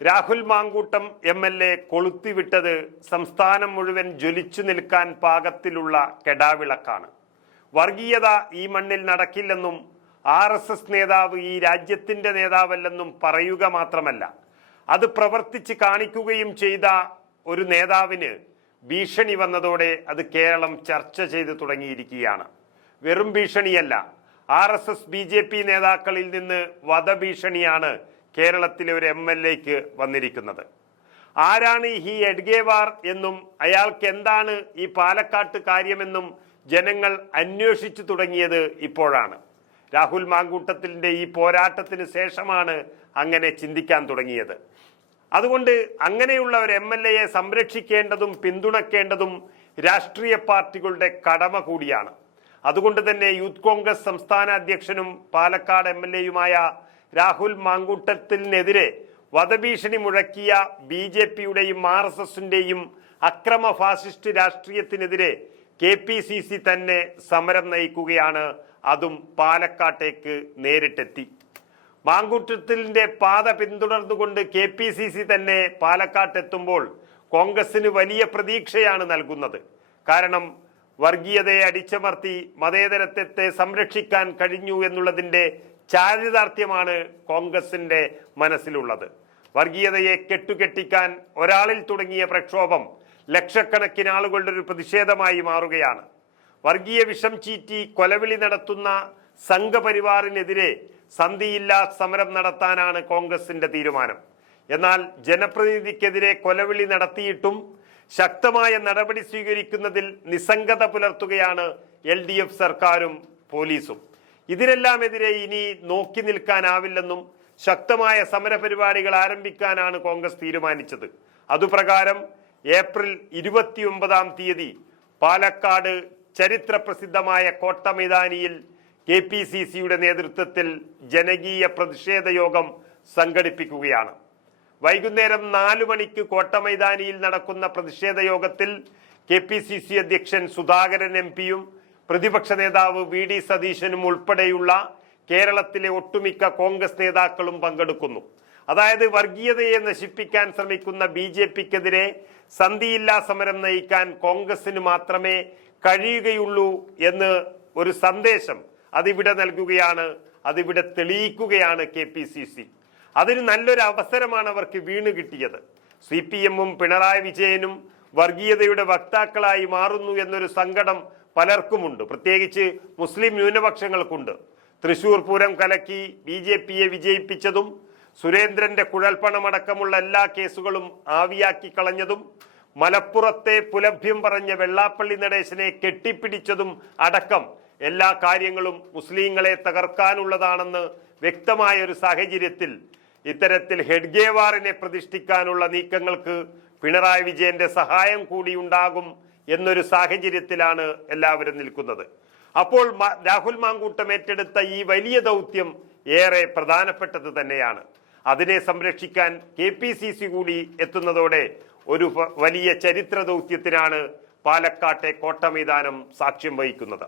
Rahul Mankoottam M L A കൊളുത്തിവിട്ടത് സംസ്ഥാനം മുഴുവൻ ജ്വലിച്ചു നിൽക്കാൻ പാകത്തിലുള്ള കെടാവിളക്കാണ്. വർഗീയത ഈ മണ്ണിൽ നടക്കില്ലെന്നും ആർ എസ് എസ് നേതാവ് ഈ രാജ്യത്തിന്റെ നേതാവല്ലെന്നും പറയുക മാത്രമല്ല അത് പ്രവർത്തിച്ച് കാണിക്കുകയും ചെയ്ത ഒരു നേതാവിന് ഭീഷണി വന്നതോടെ അത് കേരളം ചർച്ച ചെയ്ത് തുടങ്ങിയിരിക്കുകയാണ്. വെറും ഭീഷണിയല്ല R S S B J P നേതാക്കളിൽ നിന്ന് വധഭീഷണിയാണ് കേരളത്തിലെ ഒരു എം എൽ എക്ക് വന്നിരിക്കുന്നത്. ആരാണ് ഈ എഡ്ഗേവാർ എന്നും അയാൾക്ക് എന്താണ് ഈ പാലക്കാട്ട് കാര്യമെന്നും ജനങ്ങൾ അന്വേഷിച്ചു തുടങ്ങിയത് ഇപ്പോഴാണ്. രാഹുൽ മാങ്കൂട്ടത്തിന്റെ ഈ പോരാട്ടത്തിന് ശേഷമാണ് അങ്ങനെ ചിന്തിക്കാൻ തുടങ്ങിയത്. അതുകൊണ്ട് അങ്ങനെയുള്ള ഒരു എം എൽ എയെ സംരക്ഷിക്കേണ്ടതും പിന്തുണക്കേണ്ടതും രാഷ്ട്രീയ പാർട്ടികളുടെ കടമ കൂടിയാണ്. അതുകൊണ്ട് തന്നെ യൂത്ത് കോൺഗ്രസ് സംസ്ഥാന അധ്യക്ഷനും പാലക്കാട് എം എൽ എയുമായ രാഹുൽ മാങ്കൂട്ടത്തിനെതിരെ വധഭീഷണി മുഴക്കിയ ബി ജെ പിയുടെയും ആർ എസ് എസിന്റെയും അക്രമ ഫാസിസ്റ്റ് രാഷ്ട്രീയത്തിനെതിരെ കെ പി സി സി തന്നെ സമരം നയിക്കുകയാണ്. അതും പാലക്കാട്ടേക്ക് നേരിട്ടെത്തി. മാങ്കൂട്ടത്തിന്റെ പാത പിന്തുടർന്നുകൊണ്ട് കെ പി സി സി തന്നെ പാലക്കാട്ടെത്തുമ്പോൾ കോൺഗ്രസിന് വലിയ പ്രതീക്ഷയാണ് നൽകുന്നത്. കാരണം വർഗീയതയെ അടിച്ചമർത്തി മതേതരത്വത്തെ സംരക്ഷിക്കാൻ കഴിഞ്ഞു എന്നുള്ളതിന്റെ ചാരിതാർത്ഥ്യമാണ് കോൺഗ്രസിന്റെ മനസ്സിലുള്ളത്. വർഗീയതയെ കെട്ടുകെട്ടിക്കാൻ ഒരാളിൽ തുടങ്ങിയ പ്രക്ഷോഭം ലക്ഷക്കണക്കിന് ആളുകളുടെ ഒരു പ്രതിഷേധമായി മാറുകയാണ്. വർഗീയ വിഷം ചീറ്റി കൊലവിളി നടത്തുന്ന സംഘപരിവാറിനെതിരെ സന്ധിയില്ലാ സമരം നടത്താനാണ് കോൺഗ്രസിന്റെ തീരുമാനം. എന്നാൽ ജനപ്രതിനിധിക്കെതിരെ കൊലവിളി നടത്തിയിട്ടും ശക്തമായ നടപടി സ്വീകരിക്കുന്നതിൽ നിസ്സംഗത പുലർത്തുകയാണ് എൽ സർക്കാരും പോലീസും. ഇതിനെല്ലാമെതിരെ ഇനി നോക്കി നിൽക്കാനാവില്ലെന്നും ശക്തമായ സമരപരിപാടികൾ ആരംഭിക്കാനാണ് കോൺഗ്രസ് തീരുമാനിച്ചത്. അതുപ്രകാരം ഏപ്രിൽ ഇരുപത്തിയൊമ്പതാം തീയതി പാലക്കാട് ചരിത്ര പ്രസിദ്ധമായ കോട്ട മൈതാനിയിൽ കെ പി സി സിയുടെ നേതൃത്വത്തിൽ ജനകീയ പ്രതിഷേധ യോഗം സംഘടിപ്പിക്കുകയാണ്. വൈകുന്നേരം നാലു മണിക്ക് കോട്ട മൈതാനിയിൽ നടക്കുന്ന പ്രതിഷേധ യോഗത്തിൽ കെ പി സി സി അധ്യക്ഷൻ സുധാകരൻ എം പിയും പ്രതിപക്ഷ നേതാവ് വി ഡി സതീശനും ഉൾപ്പെടെയുള്ള കേരളത്തിലെ ഒട്ടുമിക്ക കോൺഗ്രസ് നേതാക്കളും പങ്കെടുക്കുന്നു. അതായത് വർഗീയതയെ നശിപ്പിക്കാൻ ശ്രമിക്കുന്ന ബി ജെ പിക്കെതിരെ സന്ധിയില്ലാ സമരം നയിക്കാൻ കോൺഗ്രസിന് മാത്രമേ കഴിയുകയുള്ളൂ എന്ന് ഒരു സന്ദേശം അതിവിടെ നൽകുകയാണ് അതിവിടെ തെളിയിക്കുകയാണ് കെ പി സി സി. അതിന് നല്ലൊരു അവസരമാണ് അവർക്ക് വീണ് കിട്ടിയത്. സി പി എമ്മും പിണറായി വിജയനും വർഗീയതയുടെ വക്താക്കളായി മാറുന്നു എന്നൊരു സങ്കടം പലർക്കുമുണ്ട്. പ്രത്യേകിച്ച് മുസ്ലിം ന്യൂനപക്ഷങ്ങൾക്കുണ്ട്. തൃശൂർ പൂരം കലക്കി ബി ജെ പിയെ വിജയിപ്പിച്ചതും സുരേന്ദ്രന്റെ കുഴൽപ്പണമടക്കമുള്ള എല്ലാ കേസുകളും ആവിയാക്കി കളഞ്ഞതും മലപ്പുറത്തെ പുലഭ്യം പറഞ്ഞ വെള്ളാപ്പള്ളി നടേശനെ കെട്ടിപ്പിടിച്ചതും അടക്കം എല്ലാ കാര്യങ്ങളും മുസ്ലിങ്ങളെ തകർക്കാനുള്ളതാണെന്ന് വ്യക്തമായ ഒരു സാഹചര്യത്തിൽ ഇത്തരത്തിൽ ഹെഡ്ഗേവാറിനെ പ്രതിഷ്ഠിക്കാനുള്ള നീക്കങ്ങൾക്ക് പിണറായി വിജയന്റെ സഹായം കൂടി ഉണ്ടാകും എന്നൊരു സാഹചര്യത്തിലാണ് എല്ലാവരും നിൽക്കുന്നത്. അപ്പോൾ രാഹുൽ മാങ്കൂട്ടം ഏറ്റെടുത്ത ഈ വലിയ ദൗത്യം ഏറെ പ്രധാനപ്പെട്ടത് തന്നെയാണ്. അതിനെ സംരക്ഷിക്കാൻ കെ പി സി സി കൂടി എത്തുന്നതോടെ ഒരു വലിയ ചരിത്ര ദൗത്യത്തിനാണ് പാലക്കാട്ടെ കോട്ടമൈതാനം സാക്ഷ്യം വഹിക്കുന്നത്.